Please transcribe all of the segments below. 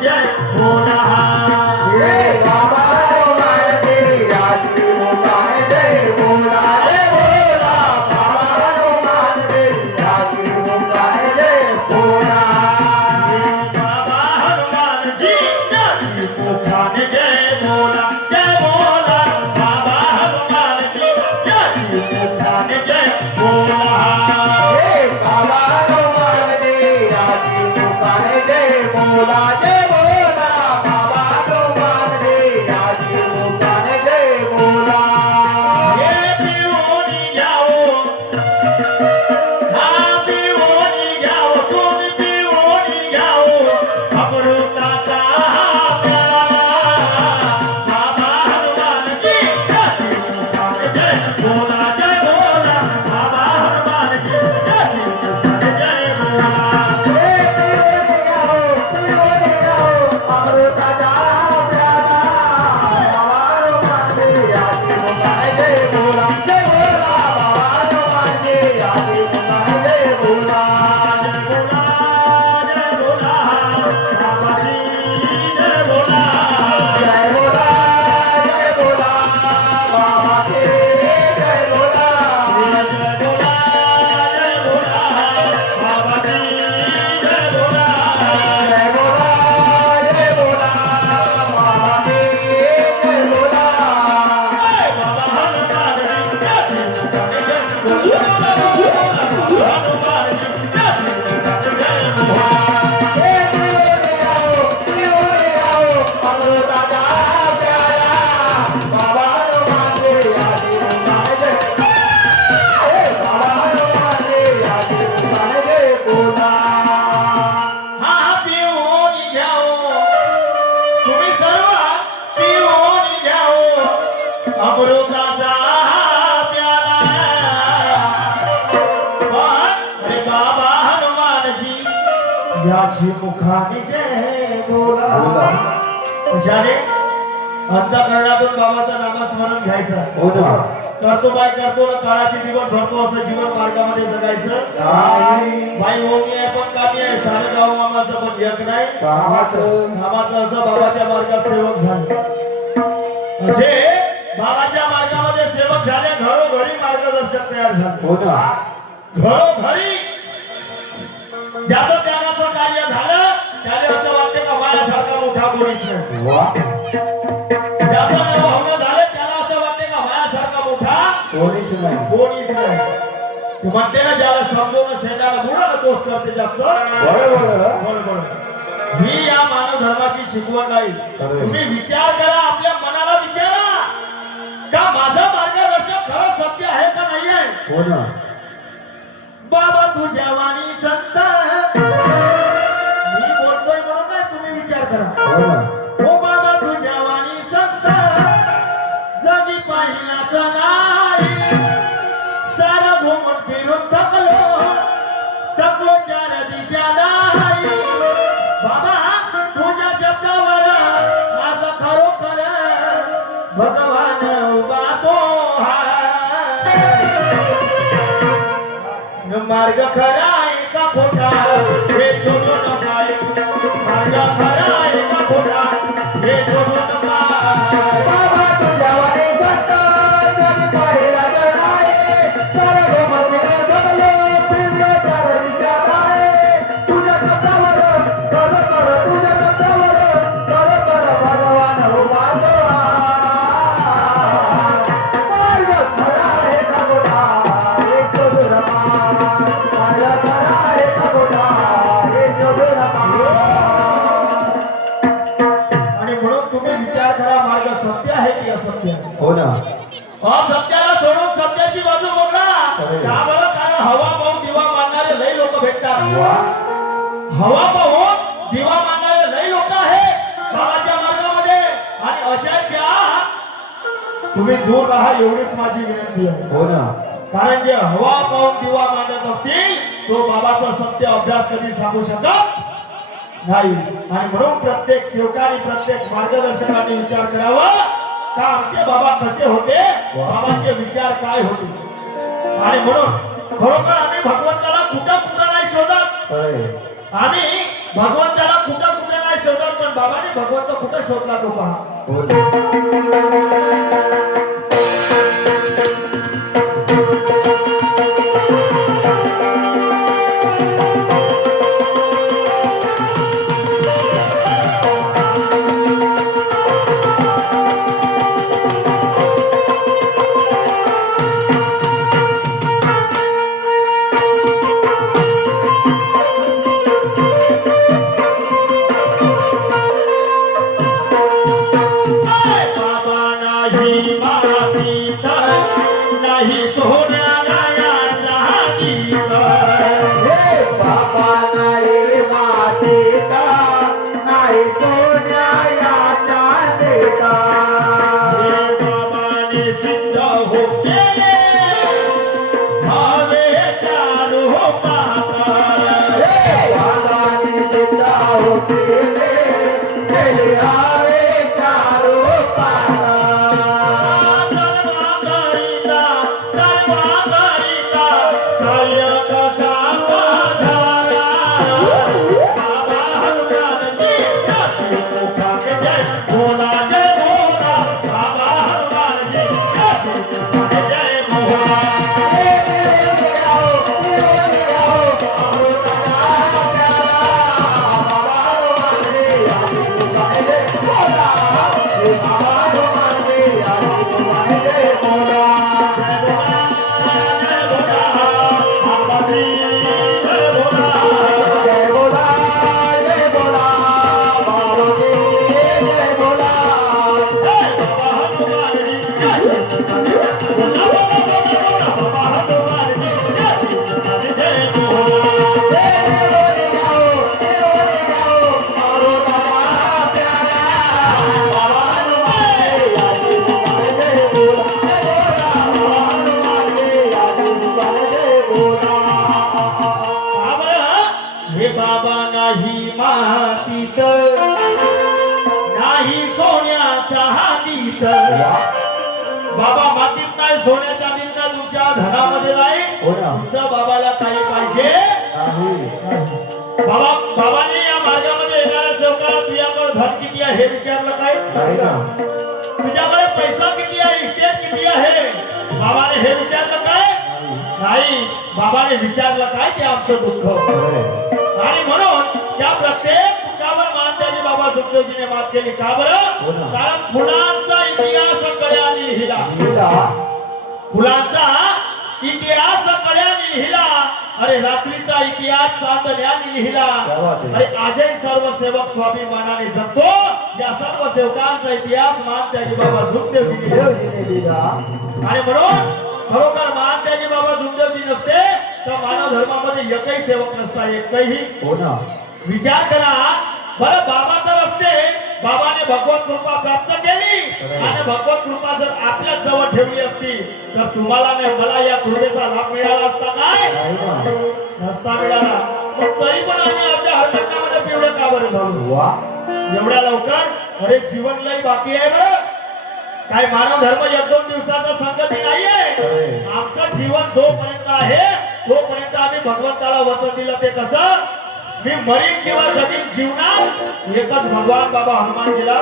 जय भोला हे बाबा हनुमान जी राजी मुखान जय भोला जय भोला बाबा हनुमान जी राजी मुखान जय भोला बाबा हनुमान जी राजी मुखान जय भोला बाबा हनुमान जी राजी मुखान जय भोला हे बाबा हनुमान जी राजी मुखान जय भोला जय भोला बाबा हनुमान जी राजी मुखान जय भोला ये पिओनी जाओ हाँ पिओनी जाओ तुम पिओनी जाओ अमृता प्याला बाबा हनुमान जी राजी मुखान जय भोला बाबा हनुमान जी राजी मुखान जय भोला अमृताचा प्याला अरे बाबा हनुमानजी याची मुखाने जय बोला अशाने अंतःकरणातून बाबाचं नामस्मरण घ्यायचं करतो बाय करतो ना काळाचे दिवस भरतो असं जीवन मार्गामध्ये जगायचं बाई होगी आहे पण कामी आहे सारे गाव मामाचं पण एक नाही कामाचं असं बाबाच्या मार्गात सेवक झाले असे बाबाच्या मार्गामध्ये सेवक झाले घरोघरी मार्गदर्शक तयार झाले घरोघरी ज्याचं त्यागाचं कार्य झालं त्याला असं वाटतं का माझ्यासारखा मोठा कोणीच नाही ज्याचं न भावना झालं त्याला असं वाटतं का माझ्यासारखा मोठा कोणीच नाही तू म्हणते ना ज्याला समजून शेंडाला बुडाला तोच करते जास्त बरोबर ही या मानव धर्माची शिकवण नाही तुम्ही विचार करा आपल्या मनाला विचारा का माझा मार्गदर्शक खरं सत्य आहे का नाही आहे बाबा तुझ्या वाणी संत मी बोलतोय म्हणून नाही तुम्ही विचार करा हो बाबा तुझ्या वाणी संत जगी पाहिलाच नाही सारा घुमून फिरून थकलो चार दिशा नाही बाबा तुझ्या शब्दावर माझा खरोखर भगवान उभा तो मार्ग खरा आहे का खोटा हे शोधू नका मार्ग खरा आहे का खोटा हे शोधू नका बाबा तुझ्या वाणी संत जगी पाहिलाच नाही सारा घुमून थकलो फिरलो चार दिशा नाही तुझ्या शब्दावर तुझ्या शब्दावर भगवान उभा तो मार्ग खरा आहे का खोटा हे शोधू नका मार्ग खरा आहे का खोटा हे शोधू नका आणि म्हणून तुम्ही विचार करा मार्ग सत्य आहे की असत्य आहे असत्याला सोडून सत्याची बाजू पकडा का बरं कारण हवा पाहून दिवा मानणारे लई लोक भेटतात हवा पाहून दिवा मानणारे लई लोक आहे बाबाच्या मार्गामध्ये आणि अशाच्या तुम्ही दूर राहा एवढीच माझी विनंती आहे कारण जे हवा पाहून दिवा मांडत असतील तो बाबाचा सत्य अभ्यास कधी सांगू शकत नाही आणि म्हणून प्रत्येक सेवकाने प्रत्येक मार्गदर्शकाने विचार करावा का आमचे बाबा कसे होते बाबांचे विचार काय होते आणि म्हणून खरोखर आम्ही भगवंताला कुठं कुठं नाही शोधत आम्ही भगवंताला कुठं कुठं नाही शोधत पण बाबाने भगवंत कुठं शोधला तो पहा. हो ना. बाबा नाही मातीत नाही सोन्याला चांदीत. हे बाबा नाही मातीचा नाही सोन्याच्या चांदीचा. हे बाबाने सिद्ध हो केले भावे चारू पाता. हे बाबाने जिद्दा केले केले आवे चारो पारा. हे बाबा नाही मातीत नाही सोन्याचा हातीत. बाबा मातीत नाही सोन्याच्या चांदीत नाही तुमच्या धनामध्ये नाही. हो ना. तुमच्या बाबाला काही पाहिजे बाबा. बाबाने या मार्गामध्ये येणाऱ्या सेवकाला तुझ्याकडे धन किती आहे हे विचारलं काय? नाही ना. तुझ्याकडे पैसा किती आहे इस्टेट किती आहे बाबाने हे विचारलं काय? नाही. बाबाने विचारलं काय ते आमचं दुःख. आणि म्हणून त्या प्रत्येक दुःखावर मान द्यावी बाबा सुखदेवजीने मात केली. का बरं? हो ना. कारण फुलांचा इतिहास कड्याने लिहिला. फुलांचा इतिहास कड्याने लिहिला. अरे रात्रीचा इतिहास चांदण्याने लिहिला. अरे आजही सर्व सेवक स्वाभिमानाने जगतो. या सर्व सेवकांचा इतिहास मान द्यावी बाबा सुखदेवजीने लिहिला. आणि म्हणून खरोखर मान द्यावी बाबा सुखदेवजी नसते तर मानव धर्मामध्ये एकही सेवक नसता. एकही. हो ना. विचार करा बरं. बाबा तर असते. बाबाने भगवत कृपा प्राप्त केली आणि भगवत कृपा जर आपल्या जवळ ठेवली असती तर तुम्हाला नाही मला या कृपेचा लाभ मिळाला असता काय? नसता मिळाला. मग तरी पण आम्ही अर्ध्या हरकंडामध्ये पिवळे का बरं झालो एवढ्या लवकर? अरे जीवन लई बाकी आहे बरं. काय मानव धर्म एक दोन दिवसाचा संगती नाहीये. आमचं जीवन जोपर्यंत आहे तोपर्यंत आम्ही भगवंताला वचन दिलं ते कसं? मी मरीन किंवा जगीन जीवनात एकच भगवान बाबा हनुमानजीला.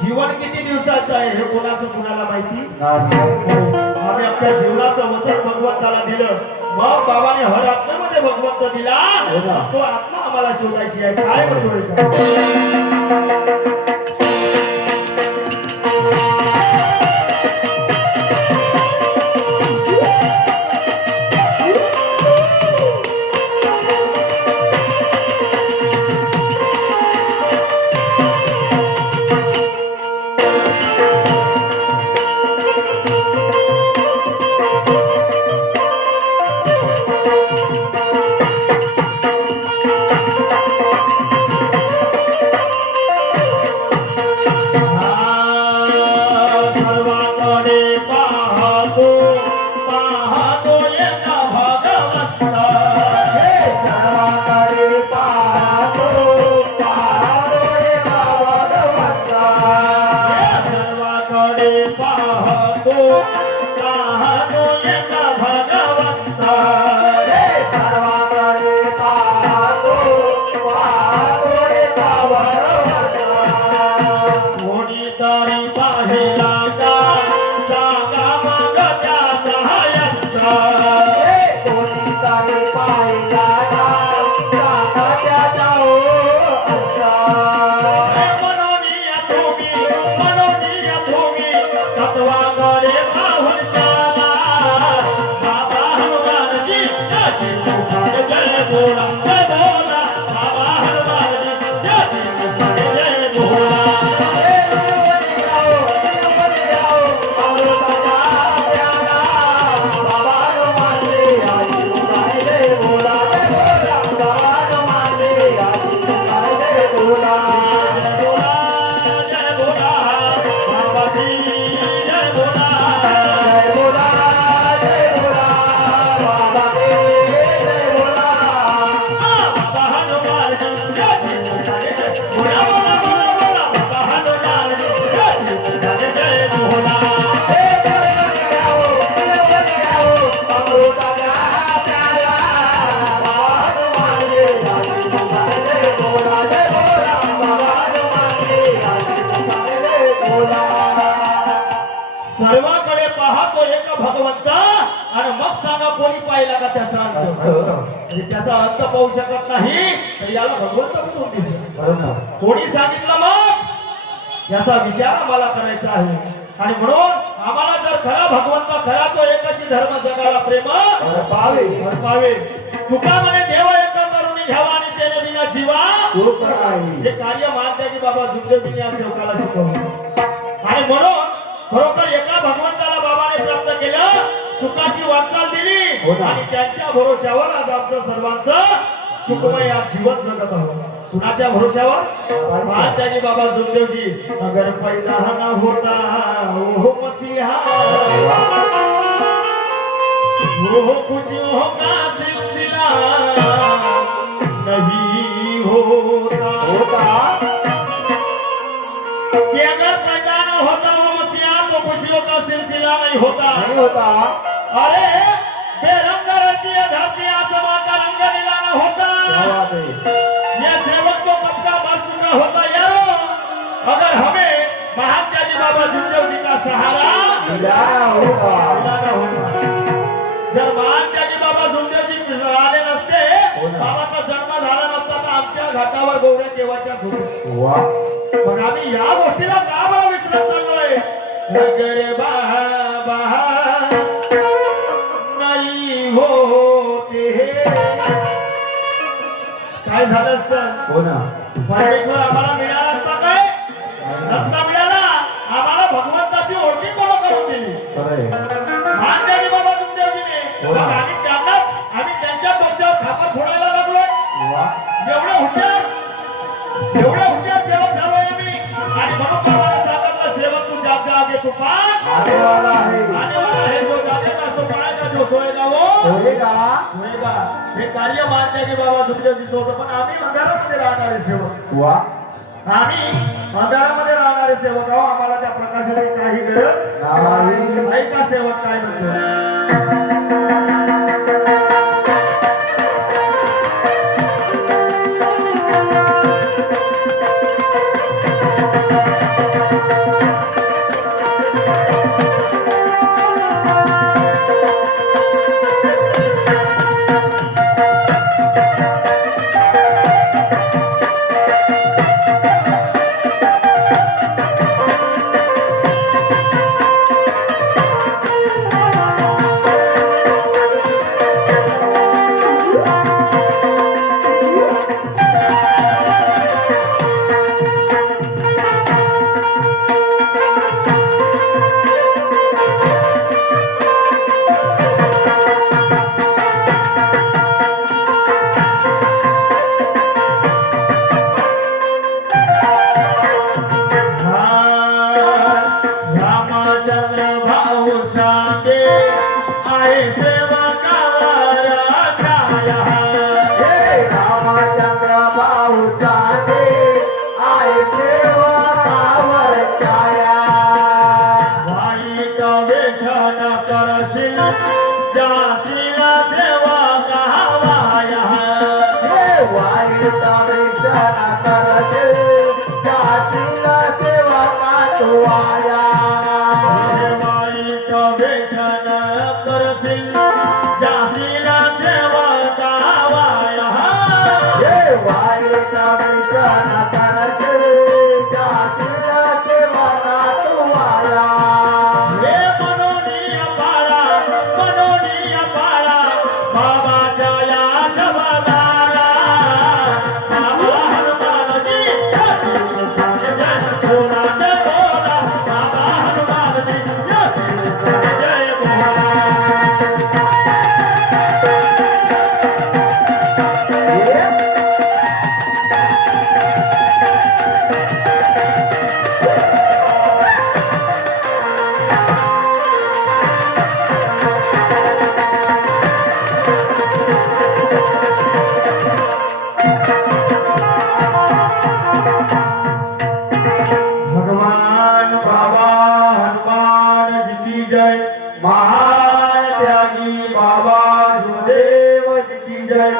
जीवन किती दिवसाचं आहे हे कोणाचं कुणाला माहिती? आम्ही अख्ख्या जीवनाचं वचन भगवंताला दिलं. मग बाबाने हर आत्म्यामध्ये भगवंत दिला. तो आत्मा आम्हाला शोधायची आहे. काय म्हणतोय का? मग सांगा कोणी पाहिला का त्याचा अंत आणि त्याचा अंत पाहू शकत नाही तर याला भगवंत म्हणून दिसेल कोणी सांगितलं मग याचा विचार आम्हाला करायचा आहे आणि म्हणून आम्हाला जर खरा भगवंत खरा तो एकाची धर्म जगाला प्रेम पावे तुका म्हणे देव एक करून घ्यावा आणि त्याने बिना जीवा हे कार्य मानते की बाबा जुमदेवजीने या सेवकाला शिकवलं आणि म्हणून खरोखर एका भगवंताला बाबाने प्राप्त केलं सुखाची वाटचाल दिली आणि त्यांच्या भरोश्यावर आज आमचं सर्वांचं सुखमय आज जीवन जगत आहोत कुणाच्या भरोश्यावर मानते की बाबा जुमदेवजी अगर पैदा न होता ओ मसीहा वो कुछ होगा सिलसिला नहीं होता कि अगर पैदा न होता वो मसीहा तो खुशियों का सिलसिला नहीं होता अरे बेरंग रहती है धरती आसमां का रंग नीला न होता ये सेवक तो कब का मर चुका होता यारो अगर हमें महान त्यागी बाबा जुमदेव जी का सहारा मिलाना होता जर महान त्यागी बाबा जुमदेव जी मिळाले नसते बाबाचा जन्म झाला नसता तर आमच्या घाटावर गौऱ्या केव्हाच्याच होत्या मग आम्ही या गोष्टीला का बरं विसरत चाललोय अगर बाबा नाही होते काय झालं असतं परमेश्वर आम्हाला मिळाला असता काय रत्न मिळाला आम्हाला भगवंताची ओळखी कोण करून दिली महान त्यागी बाबा जुमदेवजीने मग आम्ही त्यांच्या डोक्यावर खापर फोडायला लागलोय एवढे हुशार सेवक झालोय आम्ही आणि म्हणून बाबाने सांगितलं सेवक तू जाग आगे तू पान आने वाला है जो जागेगा सो पाएगा जो सोएगा वो होएगा हे कार्य मानते की बाबा जुमदेवजीचं होतं पण आम्ही अंधारामध्ये राहणारे सेवक आम्ही अंधारामध्ये राहणारे सेवक आहो आम्हाला त्या प्रकाशाची काही गरज नाही का सेवक काय म्हणतो महान त्यागी बाबा जुमदेव जी की जय।